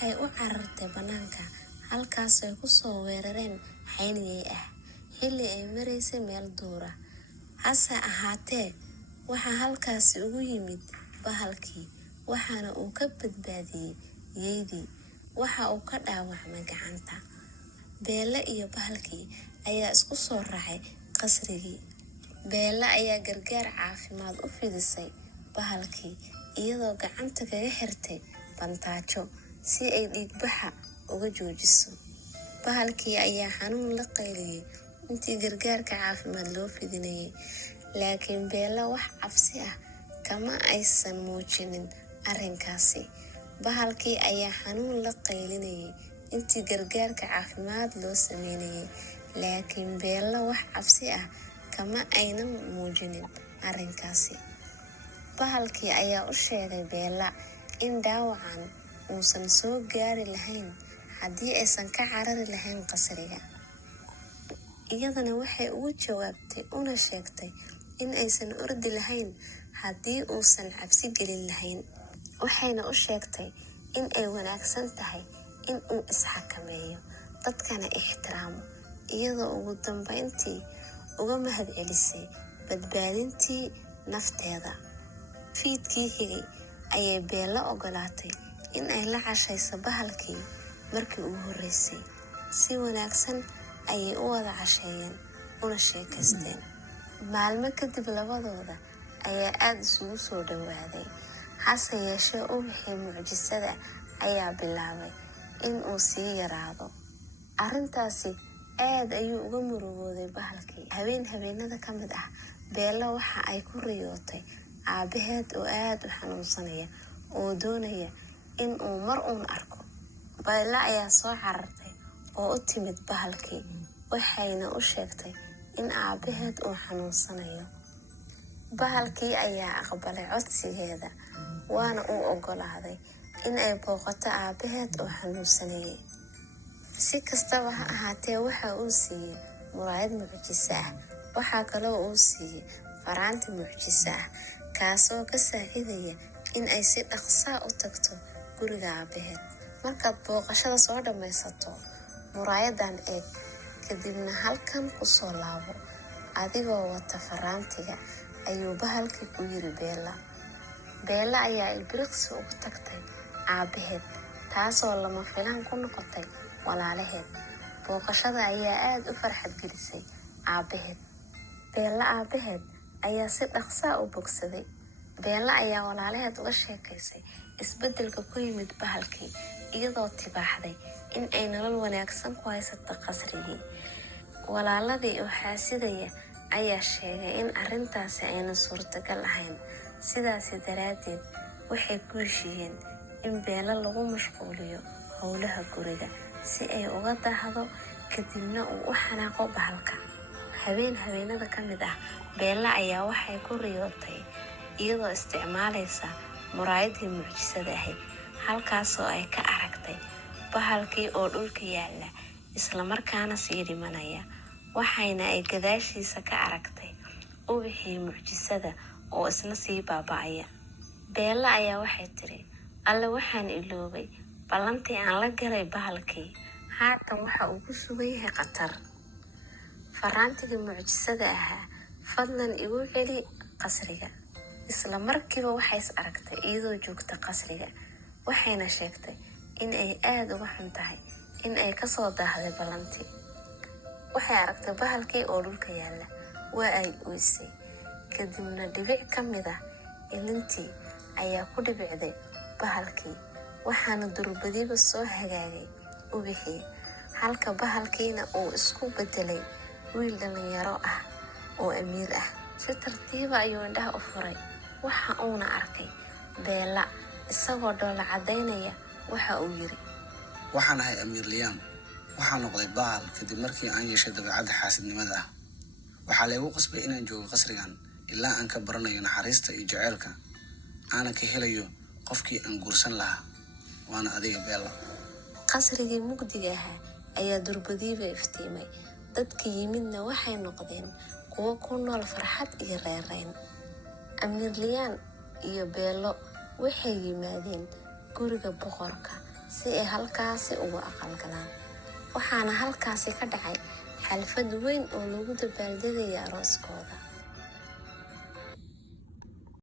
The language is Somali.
waxay u carartay bannaanka, halkaas ay ku soo weerareen xayniyey ah xilli ay maraysay meel duura. Hase ahaatee, waxaa halkaasi ugu yimid bahalkii, waxaana uu ka badbaadiyey yeydii. Waxa uu ka dhaawacmay gacanta. Beela iyo bahalkii ayaa isku soo raacay qasrigii. Beela ayaa gargaar caafimaad u fidisay bahalkii, iyadoo gacanta kaga xirtay bantaajo si ay dhiigbaxa uga joojiso. Bahalkii ayaa xanuun la qayliyey intii gargaarka caafimaad loo fidinayay, laakiin Beela wax cabsi ah kama aysan muujinin arrinkaasi. Bahalkii ayaa xanuun la qaylinayay intii gargaarka caafimaad loo sameynayay, laakiin Beela wax cabsi ah kama aynan muujinin arrinkaasi. Bahalkii ayaa u sheegay Beela in dhaawacan uusan soo gaari lahayn haddii aysan ka carari lahayn qasriga. Iyadana waxay ugu jawaabtay una sheegtay in aysan ordi lahayn haddii uusan cabsi gelin lahayn. Waxayna u sheegtay in ay wanaagsan tahay in uu isxakameeyo, dadkana ixtiraamo, iyadoo ugu dambeyntii uga mahadcelisay badbaadintii nafteeda. Fiidkii xigay ayay Beela ogolaatay in ay la cashayso bahalkii markii ugu horreysay. Si wanaagsan ayay u wada casheeyeen una sheekaysteen. Maalmo kadib labadooda ayaa aad isugu soo dhowaaday. Hase yeeshee ubaxii mucjisada ayaa bilaabay in uu sii yaraado. Arrintaasi aad ayuu uga murugooday bahalkii. Habeen habeenada ka mid ah, Beela waxa ay ku riyootay aabaheed oo aad u xanuunsanaya oo doonaya in uu mar uun arko. Beela ayaa soo carartay oo u timid bahalkii, waxayna u sheegtay in aabaheed uu xanuunsanayo. Bahalkii ayaa aqbalay codsigeeda, waana uu ogolaaday in ay booqato aabaheed oo xanuunsanayay. Si kastaba ha ahaatee, waxa uu siiyey muraayad mucjiso ah. Waxaa kaloo uu siiyey faraanti mucjiso ah, kaasoo ka saacidaya in ay si dhaqso u tagto guriga aabaheed. Markaad booqashada soo dhammaysato, muraayadan eeg, kadibna halkan ku soo laabo adigoo wata faraantiga, ayuu bahalkii ku yiri Beela. Beela ayaa ilbiriqsi ugu tagtay aabaheed, taasoo lama filaan ku noqotay walaalaheed. Booqashada ayaa aad u farxad gelisay aabaheed. Beela aabaheed ayaa si dhaqso u bogsaday. Beela ayaa walaalaheed uga sheekaysay isbeddelka ku yimid bahalkii, iyadoo tibaaxday in ay nolol wanaagsan ku haysato qasrigii. Walaaladii oo xaasidaya ayaa sheegay in arrintaasi ayna suurtagal ahayn. Sidaasi daraaddeed, waxay ku heshiiyeen in Beela lagu mashquuliyo howlaha guriga si ay uga daahdo, kadibna uu u xanaaqo bahalka. Habeen habeenada ka mid ah, Beela ayaa waxay ku riyootay iyadoo isticmaalaysa muraayadii mucjisada ahayd, halkaasoo ay ka aragtay bahalkii oo dhulka yaalla, isla markaana sii dhimanaya. Waxayna ay gadaashiisa ka aragtay ubaxii mucjisada oo isna sii baaba'aya. Beela ayaa waxay tiri, alle, waxaan iloobay ballantii aan la galay bahalkii. Haatan waxa uu ku sugan yahay khatar. Faraantigii mucjisada ahaa, fadlan igu celi qasriga. Isla markiiba waxay is aragtay iyadoo joogta qasriga, waxayna sheegtay in ay aad uga xun tahay in ay ka soo daahday ballantii. Waxay aragtay bahalkii oo dhulka yaalla, waa ay oysay. Kadibna dhibic ka mid ah ilintii ayaa ku dhibicday bahalkii, waxaana durbadiiba soo hagaagay ubaxii, halka bahalkiina uu isku beddelay wiil dhalinyaro ah oo amiir ah. Si tartiiba ayuu indhaha u furay, waxa uuna arkay Beela isagoo dhoola cadaynaya. Waxa uu yiri, waxaan ahay Amiir Liam. Waxaan noqday bahal kadib markii aan yeeshay dabeecadda xaasidnimada ah. Waxaa laygu qasbay inaan joogo qasrigan ilaa aan ka baranayo naxariista iyo jaceylka aanan ka helayo qofkii aan guursan lahaa, waana adiga Beela. qasrigii mugdiga ahaa ayaa durbadiiba iftiimay. Dadka yimidna waxay noqdeen kuwo ku nool farxad iyo reereyn. Amiir Liam iyo Beelo waxay yimaadeen guriga boqorka, si ay halkaasi uga aqal galaan. Waxaana halkaasi ka dhacay xalfad weyn oo lagu dabaaldegaya arooskooda.